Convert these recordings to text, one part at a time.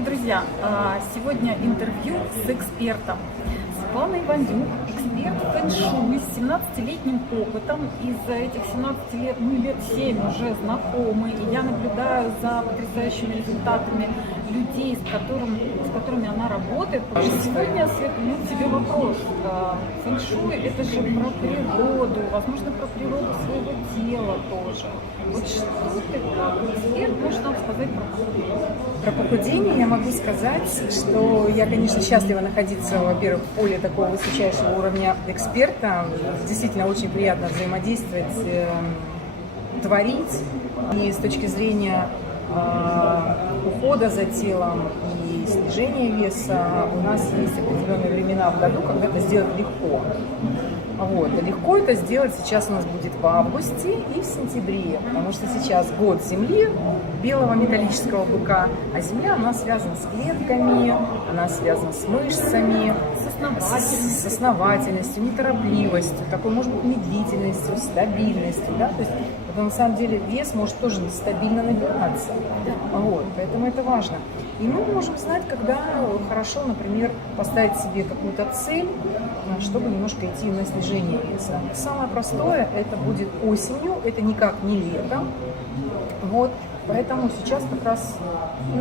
Привет, друзья! Сегодня интервью с экспертом. Светлана Иванюк, эксперт фэн-шуй с 17-летним опытом. Из этих 17 лет мы лет 7 уже знакомы, и я наблюдаю за потрясающими результатами людей, с которыми она работает. Сегодня, Свет, тебе вопрос. Фэн-шуй – это же про природу, возможно, про природу своего тела тоже. Вот что ты как эксперт можешь нам сказать про похудение? Про похудение я могу сказать, что я, конечно, счастлива находиться, во-первых, в поле такого высочайшего уровня эксперта. Действительно, очень приятно взаимодействовать, творить. И с точки зрения ухода за телом и снижения веса у нас есть определенные времена в году, когда это сделать легко. Вот. Легко это сделать сейчас у нас будет в августе и в сентябре, потому что сейчас год Земли, белого металлического быка, а Земля, она связана с клетками, она связана с мышцами, с основательностью, неторопливостью, такой, может быть, медлительностью, стабильностью, да, то есть это на самом деле вес может тоже нестабильно набираться, вот, поэтому это важно. И мы можем знать, когда хорошо, например, поставить себе какую-то цель, чтобы немножко идти на снижение веса. Самое простое это будет осенью, это никак не летом. Вот, поэтому сейчас как раз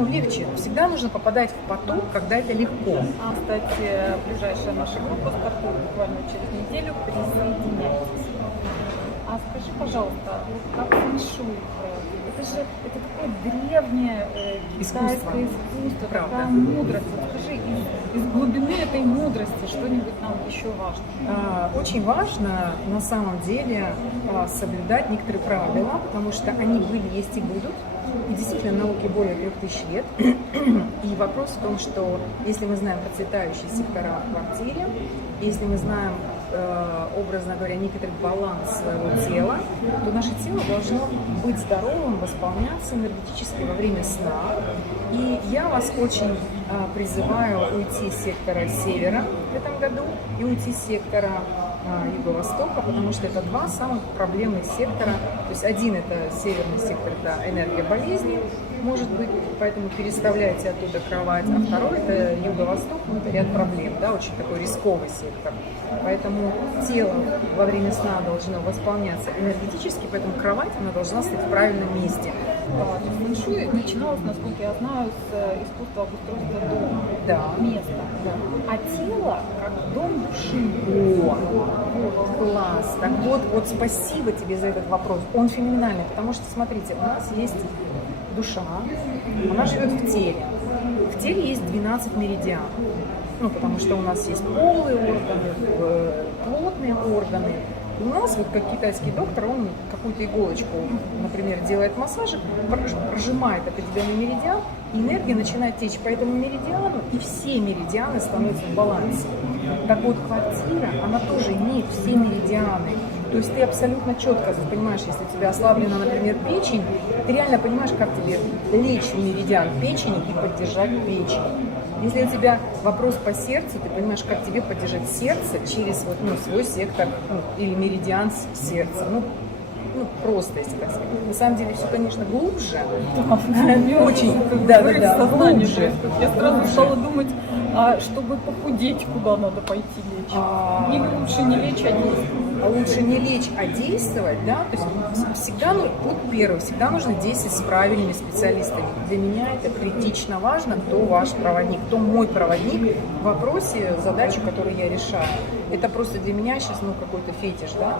легче. Всегда нужно попадать в поток, когда это легко. Кстати, ближайшая наша группа стартует буквально через неделю. Присоединяйтесь. А скажи, пожалуйста, как фэн-шуй? Это такое древнее китайское искусство, такая мудрость. Вот скажи, из глубины этой мудрости что-нибудь нам еще важно? Очень важно на самом деле соблюдать некоторые правила, потому что они были, есть и будут. И действительно, науке более 3000 лет. И вопрос в том, что если мы знаем процветающие сектора в квартире, если мы знаем, образно говоря, некоторый баланс своего тела, то наше тело должно быть здоровым, восполняться энергетически во время сна. И я вас очень призываю уйти из сектора севера в этом году и уйти из сектора юго-востока, потому что это два самых проблемных сектора. То есть один это северный сектор, это энергия болезни, может быть, поэтому переставляйте оттуда кровать, а второй это юго-восток, это ряд проблем, да, очень такой рисковый сектор. Поэтому тело во время сна должно восполняться энергетически, поэтому кровать она должна стоять в правильном месте. Фэн-шуй начиналось, насколько я знаю, с искусства обустройства дома, места. Да. А тело как дом души. Класс. Так вот спасибо тебе за этот вопрос. Он феноменальный, потому что, смотрите, у нас есть душа, она живет в теле. В теле есть 12 меридианов. Потому что у нас есть полые органы, плотные органы. И у нас, вот как китайский доктор, он какую-то иголочку, например, делает массажик, прожимает определенный меридиан, и энергия начинает течь по этому меридиану, и все меридианы становятся в балансе. Так вот, квартира, она тоже имеет все меридианы. То есть ты абсолютно четко понимаешь, если у тебя ослаблена, например, печень, ты реально понимаешь, как тебе лечь в меридиан печени и поддержать печень. Если у тебя вопрос по сердцу, ты понимаешь, как тебе поддержать сердце через свой сектор или меридиан сердца. Просто, если так сказать. На самом деле все, конечно, глубже. Очень, глубже. Я сразу стала думать, чтобы похудеть, куда надо пойти лечь. Или лучше не лечь, а действовать. Лучше не лечь, а действовать, да, то есть всегда, пункт первый, всегда нужно действовать с правильными специалистами. Для меня это критично важно, кто ваш проводник, кто мой проводник в вопросе, задачи, которые я решаю. Это просто для меня сейчас, какой-то фетиш, да.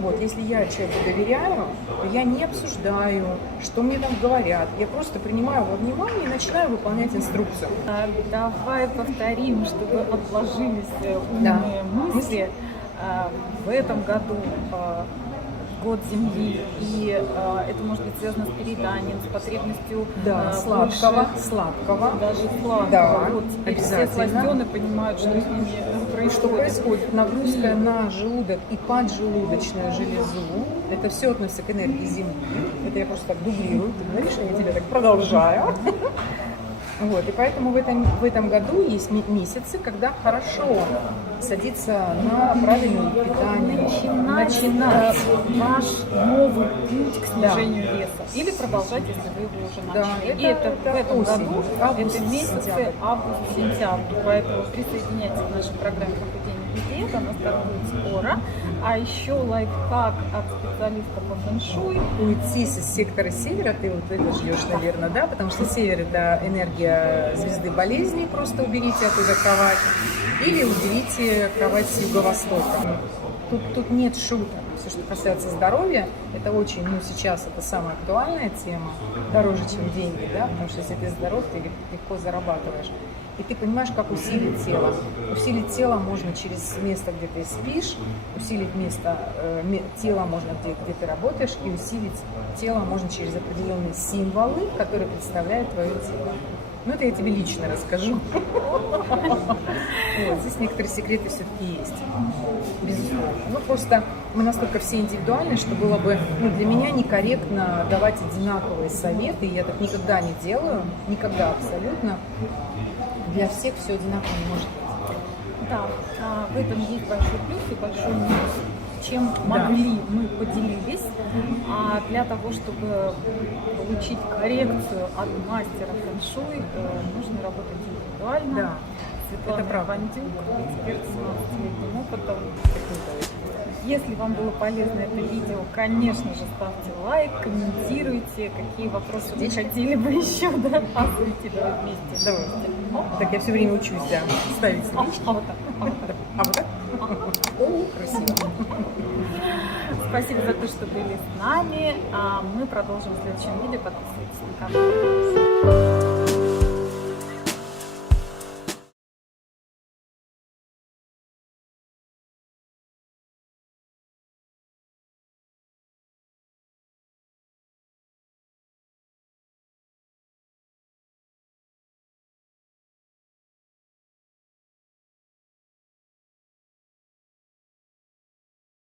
Вот, если я человеку доверяю, то я не обсуждаю, что мне там говорят. Я просто принимаю во внимание и начинаю выполнять инструкцию. Давай повторим, чтобы отложились умные мысли. В этом году год Земли, и это может быть связано с перееданием, с потребностью сладкого, даже сладкого. Да, вот теперь обязательно. Все сластены понимают, что с ними происходит. Что происходит? Нагрузка на желудок и поджелудочную железу. Это все относится к энергии Земли. Это я просто так дублирую. Ты говоришь, а я тебя так продолжаю. Вот, и поэтому в этом году есть месяцы, когда хорошо садиться на правильное питание, Начинать ваш новый путь к снижению веса. Или продолжать, если вы его уже начали. Да, И это в этом осень, году, август, это месяцы сентябрь. август-сентябрь. Поэтому присоединяйтесь к нашей программе «Похудение без диеты», она стартует скоро. А еще лайфхак от специалиста по фэн-шуй. Уйти из сектора севера, ты вот это ждешь, наверное, да? Потому что север — это энергия звезды болезни, просто уберите оттуда кровать. Или уберите кровать с юго-востока. Тут нет шуток. Все, что касается здоровья, это очень, сейчас это самая актуальная тема, дороже, чем деньги, да, потому что если ты здоров, ты легко зарабатываешь. И ты понимаешь, как усилить тело. Усилить тело можно через место, где ты спишь, усилить тело можно, где ты работаешь, и усилить тело можно через определенные символы, которые представляют твое тело. Ну, это я тебе лично расскажу. Здесь некоторые секреты все-таки есть, безусловно. Ну, просто мы настолько все индивидуальны, что было бы для меня некорректно давать одинаковые советы, и я так никогда не делаю, никогда абсолютно. Для всех все одинаково не может быть. Да, в этом есть большой плюс и большой минус. Чем могли, мы поделились. А для того, чтобы получить коррекцию от мастера фэн-шуй, нужно работать индивидуально. Да, Светлана это правда. Вандюк, эксперт с 17-летним опытом. Если вам было полезно это видео, конечно же, ставьте лайк, комментируйте, какие вопросы вы хотели бы еще осветить вместе. Давай. Так я все время учусь, да, ставить сердечки. А вот так. А вот так? О, красиво. Спасибо за то, что были с нами. Мы продолжим в следующем видео. Подписывайтесь на канал.